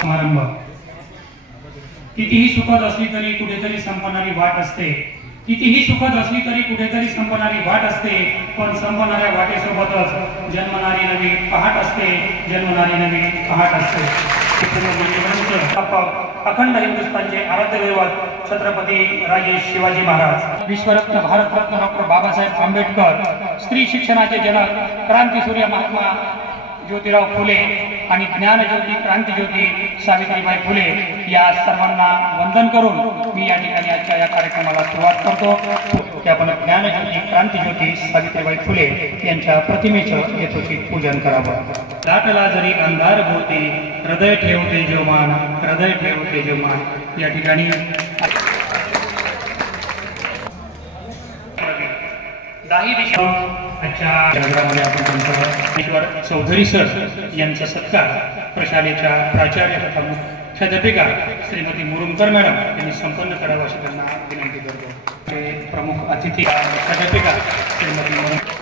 समारंभ कितीही सुखद असली तरी कुठेतरी संपणारी वाट असते, कितीही सुखद असली तरी कुठेतरी संपणारी वाट असते, पण संपणाऱ्या वाटेसोबतच जन्मणारी नवी पहाट असते, जन्मणारी नवी पहाट असते। अखंड हिंदुस्थानचे आराध्य दैवत छत्रपती राजे शिवाजी महाराज, विश्वरत्न भारतरत्न डॉक्टर बाबासाहेब आंबेडकर, स्त्री शिक्षणाचे जनक क्रांतीसूर्य महात्मा ज्योतिराव फुले आणि ज्ञानज्योती क्रांतीज्योती सावित्रीबाई फुले या सर्वांना वंदन करून मी या ठिकाणी आजच्या या कार्यक्रमाला सुरुवात करतो की आपण ज्ञानज्योती क्रांतीज्योती सावित्रीबाई फुले यांच्या प्रतिमेचं यथोचित पूजन करावं। दाटला जरी अंधार भोवती हृदय ठेवते जोमान, हृदय ठेवते जोमान। या ठिकाणी दाही दिशा आजच्या नगरामध्ये आपण त्यांचं ईश्वर चौधरी सर यांचा सत्कार प्रशालेच्या प्राचार्य तथा मुख्याध्यापिका श्रीमती मुरुमकर मॅडम यांनी संपन्न करावा अशी त्यांना विनंती करतो। प्रमुख अतिथी मुख्याध्यापिका श्रीमती